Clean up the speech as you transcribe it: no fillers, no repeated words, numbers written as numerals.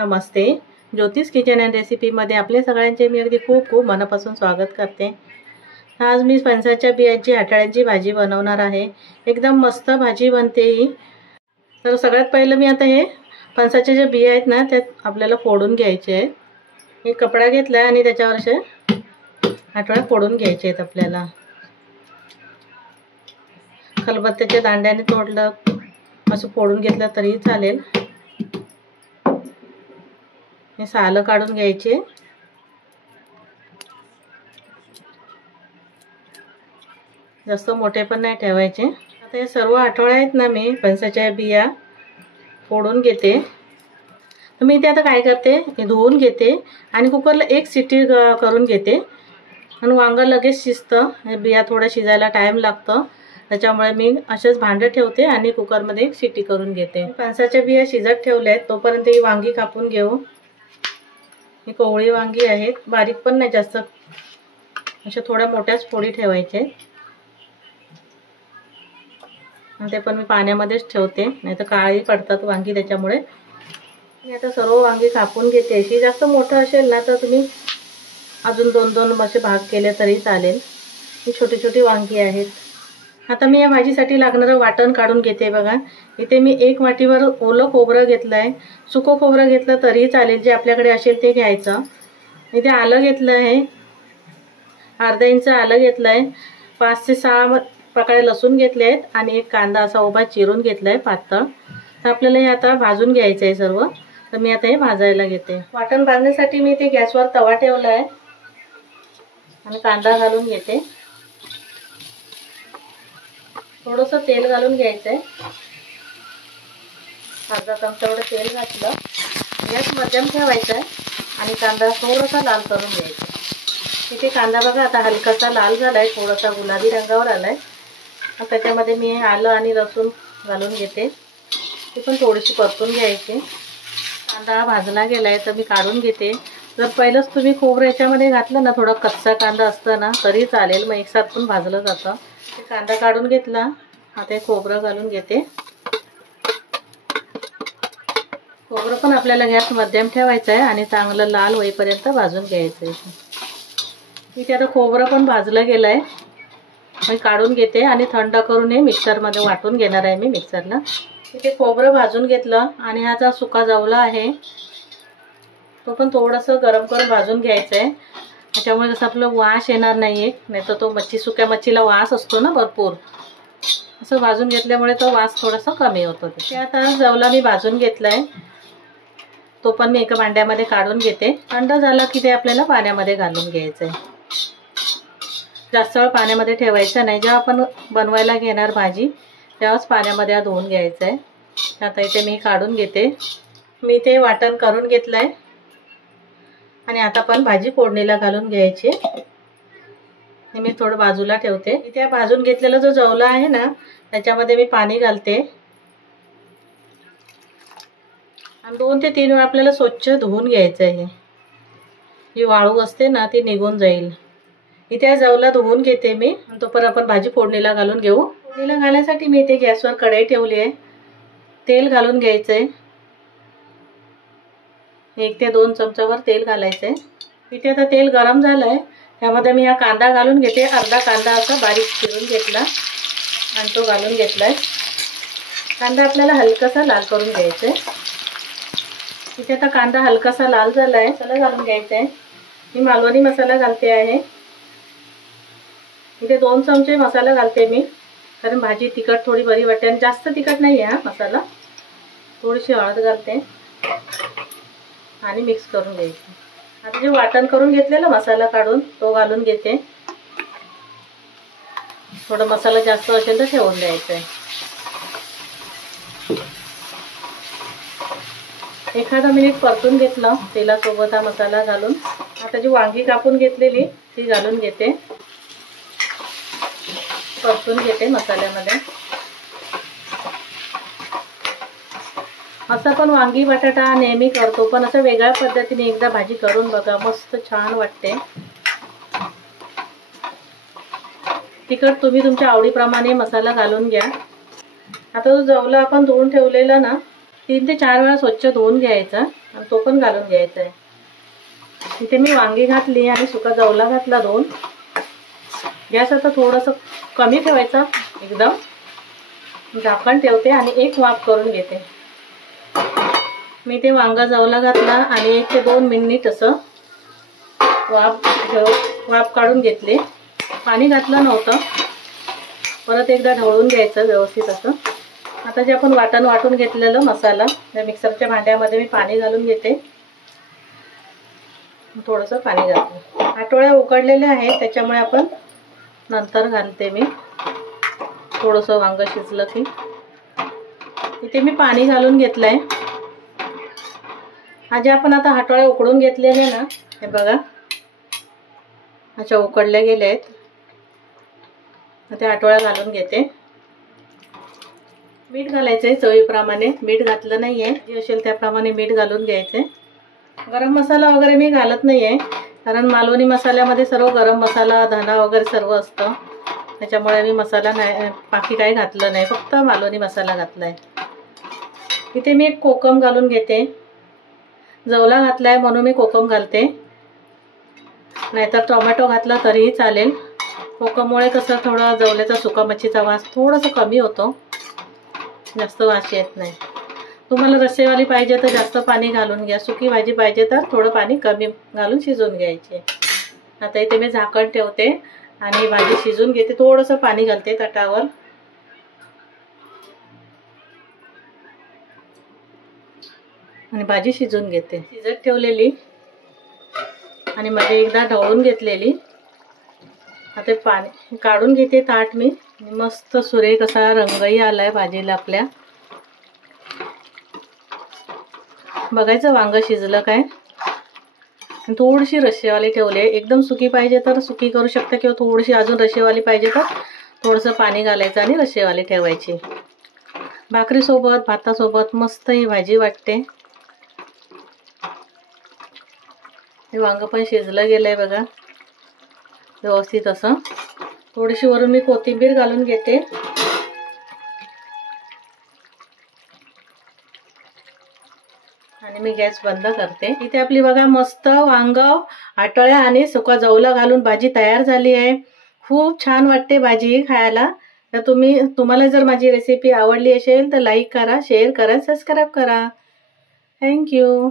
नमस्ते. ज्योतिष kitchen and रेसिपीमध्ये आपले सगळ्यांचे मी अगदी खूप खूप मनापासून स्वागत करते. आज मी फणसाच्या बियांची आठवड्यांची भाजी बनवणार आहे. एकदम मस्त भाजी बनते ही. तर सगळ्यात पहिलं मी आता हे फणसाच्या ज्या बिया आहेत ना त्या आपल्याला फोडून घ्यायचे आहेत. एक कपडा घेतला आणि त्याच्यावर असे आठवड्या फोडून घ्यायचे आहेत. आपल्याला खलबत्त्याच्या दांड्याने तोडलं असं फोडून घेतलं तरी चालेल. हे सालं काढून घ्यायचे. जास्त मोठे पण नाही ठेवायचे. आता हे सर्व आठवड्या आहेत ना मी फणसाच्या बिया फोडून घेते. तर मी इथे आता काय करते, हे धुवून घेते आणि कुकरला एक शिट्टी करून घेते आणि वांगं लगेच शिजतं. हे बिया थोडं शिजायला टाईम लागतं, त्याच्यामुळे मी असेच भांडे ठेवते आणि कुकरमध्ये एक शिट्टी करून घेते. फणसाच्या बिया शिजत ठेवल्या आहेत तोपर्यंत ही वांगी कापून घेऊ. ही कोवळी वांगी आहेत, बारीक पण नाही जास्त, अशा थोड्या मोठ्याच फोडी ठेवायचे. ते पण मी पाण्यामध्येच ठेवते, नाही तर काळी पडतात वांगी, त्याच्यामुळे मी आता सर्व वांगी कापून घेते. अशी जास्त मोठं असेल ना तर तुम्ही अजून दोन दोन असे भाग केले तरी चालेल. ही छोटी छोटी वांगी आहेत. आता मी या भाजीसाठी लागणारं वाटण काढून घेते. बघा इथे मी एक वाटीवर ओलं खोबरं घेतलं आहे. सुकं खोबरं घेतलं तरी चालेल, जे आपल्याकडे असेल ते घ्यायचं. इथे आलं घेतलं आहे, अर्धा इंच आलं घेतलं आहे. 5 ते 6 पाकळ्या लसूण घेतले आहेत आणि एक कांदा असा उभा चिरून घेतला आहे पातळ. तर आपल्याला हे आता भाजून घ्यायचं आहे सर्व. तर मी आता हे भाजायला घेते. वाटण भाजण्यासाठी मी इथे गॅसवर तवा ठेवला आहे आणि कांदा घालून घेते. थोडंसं तेल घालून घ्यायचं आहे. अर्धा चमचा एवढं तेल घातलं. गॅस मध्यम ठेवायचा आहे आणि कांदा थोडासा लाल करून घ्यायचा. इथे कांदा बघा आता हलकासा लाल झाला आहे, थोडासा गुलाबी रंगावर आला आहे. त्याच्यामध्ये मी आलं आणि लसूण घालून घेते. ती पण थोडीशी परतून घ्यायची. कांदा भाजला गेला आहे तर मी काढून घेते. जर पहिलंच तुम्ही खोबरं याच्यामध्ये घातलं ना, थोडा कच्चा कांदा असतं ना तरी चालेल, मग एकसाथ पण भाजलं जातं. कांदा काढून घेतला. आता खोबरं घालून घेते. खोबरं पण आपल्याला गॅस मध्यम ठेवायचं आहे आणि चांगलं लाल होईपर्यंत भाजून घ्यायचं आहे. इथे आता खोबरं पण भाजलं गेलं आहे. मी काढून घेते आणि थंड करून हे मिक्सरमध्ये वाटून घेणार आहे मी मिक्सरला. इथे खोबरं भाजून घेतलं आणि हा जो सुका जवला आहे तो पण थोडंसं गरम करून भाजून घ्यायचं आहे. त्याच्यामुळे कसं आपलं वास येणार नाही, नाही तर तो सुक्या मच्छीला वास असतो ना भरपूर. असं भाजून घेतल्यामुळे तो वास थोडासा कमी होतो. ते आता जवला मी भाजून घेतला आहे, तो पण मी एका भांड्यामध्ये काढून घेते. थंड झाला की ते आपल्याला पाण्यामध्ये घालून घ्यायचं आहे. जास्त वेळ पाण्यामध्ये ठेवायचं नाही. जेव्हा आपण बनवायला घेणार भाजी तेव्हाच पाण्यामध्ये धुवून घ्यायचं आहे. आता इथे मी काढून घेते. मी ते वाटण करून घेतलं आहे आणि आता पण भाजी फोडणीला घालून घ्यायची. हे मी थोडं बाजूला ठेवते. इथे भाजून घेतलेला जो जवला आहे ना त्याच्यामध्ये मी पाणी घालते आणि 2 ते 3 वेळा आपल्याला स्वच्छ धुवून घ्यायचं आहे. जी वाळू असते ना ती निघून जाईल. इथे जवला धुवून घेते मी. तोपर्यंत आपण भाजी फोडणीला घालून घेऊ. फोडणीला घालण्यासाठी मी इथे गॅसवर कढई ठेवली आहे. तेल घालून घ्यायचं आहे. 1 ते 2 चमचावर तेल घालायचं आहे. इथे आता तेल गरम झालं आहे, त्यामध्ये मी हा कांदा घालून घेते. अर्धा कांदा असा बारीक चिरून घेतला आणि तो घालून घेतला आहे. कांदा आपल्याला हलकासा लाल करून घ्यायचा आहे. इथे आता कांदा हलकासा लाल झाला आहे, मसाला घालून घ्यायचा आहे. मी मालवणी मसाला घालते आहे. इथे 2 चमचे मसाला घालते मी, कारण भाजी तिखट थोडी बरी वाटते आणि जास्त तिखट नाही आहे हा मसाला. थोडीशी हळद घालते आणि मिक्स करून घ्यायचं. आता जे वाटण करून घेतलेला मसाला काढून तो घालून घेते. थोडा मसाला जास्त असेल तर ठेवून द्यायचं आहे. एखादा मिनिट परतून घेतलं तेलासोबत हा मसाला घालून. आता जी वांगी कापून घेतलेली ती घालून घेते, परतून घेते मसाल्यामध्ये. असं पण वांगी बटाटा नेहमी करतो, पण असं वेगळ्या पद्धतीने एकदा भाजी करून बघा, मस्त छान वाटते. तिखट तुम्ही तुमच्या आवडीप्रमाणे मसाला घालून घ्या. आता जो जवला आपण धुवून ठेवलेला ना 3 ते 4 वेळा स्वच्छ धुवून घ्यायचा आणि तो पण घालून घ्यायचा आहे. इथे मी वांगी घातली आणि सुका जवला घातला 2. गॅस आता थोडंसं कमी ठेवायचा एकदम. झाकण ठेवते आणि एक वाफ करून घेते. मी ते वांगा जवला घातला आणि 1 ते 2 मिनिट असं वाफ काढून घेतले. पाणी घातलं नव्हतं. परत एकदा ढवळून घ्यायचं व्यवस्थित असं. आता जे आपण वाटून घेतलेलं मसाला त्या मिक्सरच्या भांड्यामध्ये मी पाणी घालून घेते. थोडंसं पाणी घालते. आठवड्या उकडलेले आहेत त्याच्यामुळे आपण नंतर घालते मी. थोडंसं वांग शिजलं की इथे मी पाणी घालून घेतलंय. जे आपण आता आठवड्या उकडून घेतलेले ना, हे बघा अशा उकडल्या गेल्या आहेत. ते आठवड्या घालून घेते. मीठ घालायचंय चवीप्रमाणे. मीठ घातलं नाहीये. जे असेल त्याप्रमाणे मीठ घालून घ्यायचंय. गरम मसाला वगैरे मी घालत नाहीये कारण मालवणी मसाल्यामध्ये सर्व गरम मसाला धना वगैरे सर्व असतं. त्याच्यामुळे मी मसाला नाही बाकी काही घातलं नाही. फक्त मालवणी मसाला घातलाय. इथे मी कोकम घालून घेते. जवला घातलाय म्हणून मी कोकम घालते. नाहीतर टोमॅटो घातला तरीही चालेल. कोकममुळे कसं थोडा जवल्याचा सुका मच्छीचा वास थोडासा कमी होतो. जास्त वास येत नाही. तुम्हाला रस्सेवाली पाहिजे तर जास्त पाणी घालून घ्या. सुकी भाजी पाहिजे तर थोडं पाणी कमी घालून शिजवून घ्यायचे. आता इथे मी झाकण ठेवते आणि भाजी शिजून घेते. थोडंसं पाणी घालते ताटावर. आणि भाजी शिजवून घेते. शिजत ठेवलेली आणि मध्ये एकदा ढवळून घेतलेली. आता पाणी काढून घेते ताट मी. मस्त सुरेख असा रंगही आलाय भाजीला आपल्या. बघायचं वांग शिजलं काय. थोडीशी रस्सेवाली ठेवले. एकदम सुकी पाहिजे तर सुकी करू शकता किंवा थोडीशी अजून रस्सेवाली पाहिजे तर थोडंसं पाणी घालायचं आणि रस्सेवाली ठेवायची. भाकरीसोबत भातासोबत मस्त ही भाजी वाटते. हे वांग पण शिजलं गेलंय बघा व्यवस्थित असं. थोडीशी वरून मी कोथिंबीर घालून घेते. आणि मी गॅस बंद करते. इथे आपली बघा मस्त वांग आटळ्या आणि सुका जवला घालून भाजी तयार झाली आहे. खूप छान वाटते भाजी खायला. तर तुम्हाला जर माझी रेसिपी आवडली असेल तर लाईक करा, शेअर करा, सबस्क्राईब करा. थँक्यू.